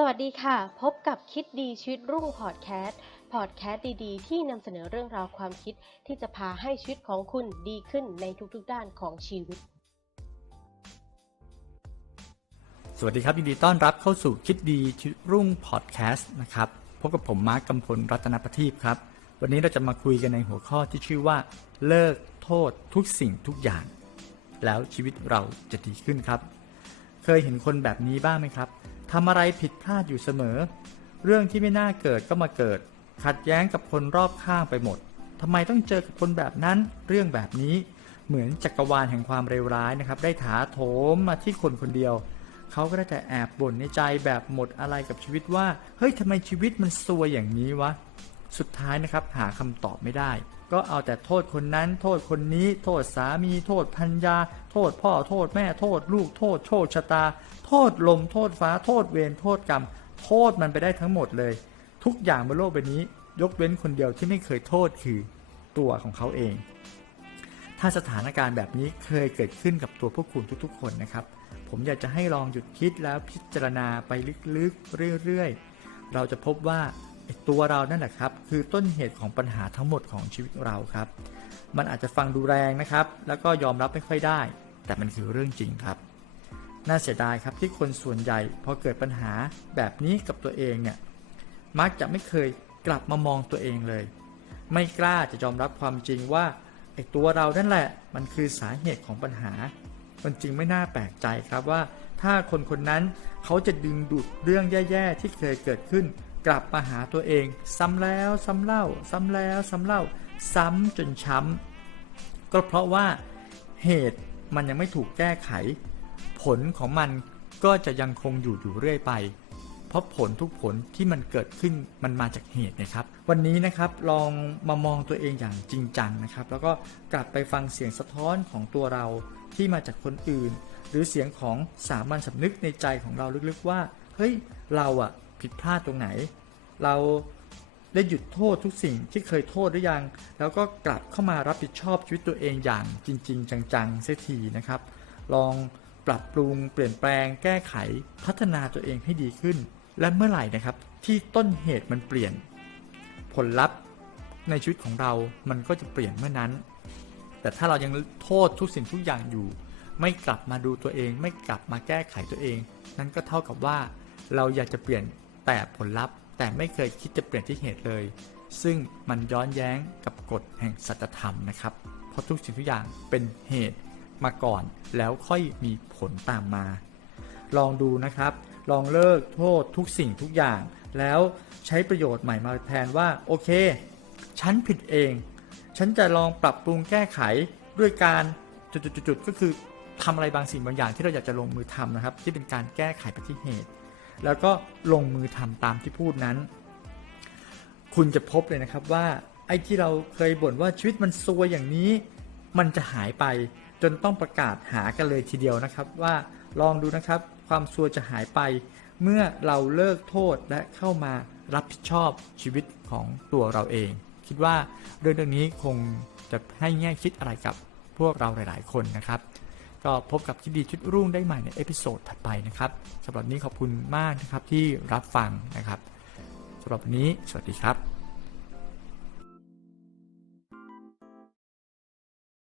สวัสดีค่ะ พบกับคิดดีชีวิตรุ่งพอดแคสต์พอดแคสต์ดีๆ ที่นำเสนอเรื่องราวความคิดที่จะพาให้ชีวิตของคุณดีขึ้นในทุกๆด้านของชีวิต สวัสดีครับยินดีต้อนรับเข้าสู่คิดดีชีวิตรุ่งพอดแคสต์นะครับพบกับผมมาร์คกำพลรัตนประทีปครับ วันนี้เราจะมาคุยกันในหัวข้อที่ชื่อว่า เลิกโทษทุกสิ่งทุกอย่าง แล้วชีวิตเราจะดีขึ้นครับ เคยเห็นคนแบบนี้บ้างไหมครับ ทำอะไรผิดพลาดอยู่เสมอ เรื่องที่ไม่น่าเกิดก็มาเกิด ขัดแย้งกับคนรอบข้างไปหมดทำไมต้องเจอกับคนแบบนั้น เรื่องแบบนี้ เหมือนจักรวาลแห่งความเลวร้ายนะครับ ได้ถาโถมมาที่คนคนเดียว เขาก็ได้แต่แอบบ่นในใจแบบหมดอะไรกับชีวิตว่า เฮ้ยทำไมชีวิตมันซวยอย่างนี้วะ สุดท้ายนะครับหาคำตอบไม่ได้ ก็เอาแต่โทษคนนั้น โทษคนนี้ โทษสามีโทษพันยาโทษพ่อโทษแม่โทษลูกโทษโชคชะตา โทษลมโทษฟ้าโทษเวรโทษกรรม โทษมันไปได้ทั้งหมดเลย ทุกอย่างบนโลกใบนี้ ยกเว้นคนเดียวที่ไม่เคยโทษคือตัวของเขาเอง ถ้าสถานการณ์แบบนี้เคยเกิดขึ้นกับตัวพวกคุณทุกๆ คนนะครับ ผมอยากจะให้ลองหยุดคิดแล้วพิจารณาไปลึกๆเรื่อยๆเราจะพบว่า ตัวเรานั่นแหละครับ คือต้นเหตุของปัญหาทั้งหมดของชีวิตเราครับ มันอาจจะฟังดูแรงนะครับ แล้วก็ยอมรับไม่ค่อยได้ แต่มันคือเรื่องจริงครับ น่าเสียดายครับที่คนส่วนใหญ่พอเกิดปัญหาแบบนี้กับตัวเองเนี่ยมักจะไม่เคยกลับมามองตัวเองเลย ไม่กล้าจะยอมรับความจริงว่าไอ้ตัวเรานั่นแหละ มันคือสาเหตุของปัญหา มันจริงไม่น่าแปลกใจครับว่าถ้าคนคนนั้นเขาจะดึงดูดเรื่องแย่ ๆ ที่เคยเกิดขึ้น กลับมาหาตัวเอง ซ้ำแล้วซ้ำเล่า ซ้ำแล้วซ้ำเล่า ซ้ำจนช้ำก็เพราะว่าเหตุมันยังไม่ถูกแก้ไข ผลของมันก็จะยังคงอยู่อยู่เรื่อยไป เพราะผลทุกผลที่มันเกิดขึ้นมันมาจากเหตุนะครับ วันนี้นะครับลองมามองตัวเองอย่างจริงจังนะครับ แล้วก็กลับไปฟังเสียงสะท้อนของตัวเราที่มาจากคนอื่น หรือเสียงของสามัญสำนึกในใจของเราลึกๆว่า เฮ้ยเราอะ ผิดพลาดตรงไหน เราได้หยุดโทษทุกสิ่งที่เคยโทษหรือยัง แล้วก็กลับเข้ามารับผิดชอบชีวิตตัวเองอย่างจริง ๆ จังๆเสียทีนะครับ ลองปรับปรุงเปลี่ยนแปลง แก้ไขพัฒนาตัวเองให้ดีขึ้น และเมื่อไหร่นะครับ ที่ต้นเหตุมันเปลี่ยน ผลลัพธ์ในชีวิตของเรา มันก็จะเปลี่ยนเมื่อนั้น แต่ถ้าเรายังโทษทุกสิ่งทุกอย่างอยู่ ไม่กลับมาดูตัวเอง ไม่กลับมาแก้ไขตัวเอง นั่นก็เท่ากับว่าเราอยากจะเปลี่ยน แต่ผลลัพธ์แต่ไม่เคยคิดจะเปลี่ยนที่เหตุเลย ซึ่งมันย้อนแย้งกับกฎแห่งสัจธรรมนะครับ เพราะทุกสิ่งทุกอย่างเป็นเหตุมาก่อนแล้วค่อยมีผลตามมา ลองดูนะครับ ลองเลิกโทษทุกสิ่งทุกอย่าง แล้วใช้ประโยชน์ใหม่มาแทนว่า โอเค ฉันผิดเอง ฉันจะลองปรับปรุงแก้ไขด้วยการจุดๆๆก็คือทำอะไรบางสิ่งบางอย่างที่เราอยากจะลงมือทำนะครับ ที่เป็นการแก้ไขไปที่เหตุ แล้วก็ลงมือทำตามที่พูดนั้น คุณจะพบเลยนะครับว่าไอ้ที่เราเคยบ่นว่าชีวิตมันซวยอย่างนี้ มันจะหายไปจนต้องประกาศหากันเลยทีเดียวนะครับว่าลองดูนะครับความซวยจะหายไป เมื่อเราเลิกโทษและเข้ามารับผิดชอบชีวิตของตัวเราเอง คิดว่าเรื่องเรื่องนี้คงจะให้แง่คิดอะไรกับพวกเราหลาย ๆ คนนะครับ ก็พบกับคิดดีชุดรุ่งได้ใหม่ในเอพิโซดถัดไปนะครับสำหรับนนี้ขอบคุณมากนะครับที่รับฟังนะครับสำหรับวันนี้สวัสดีครับ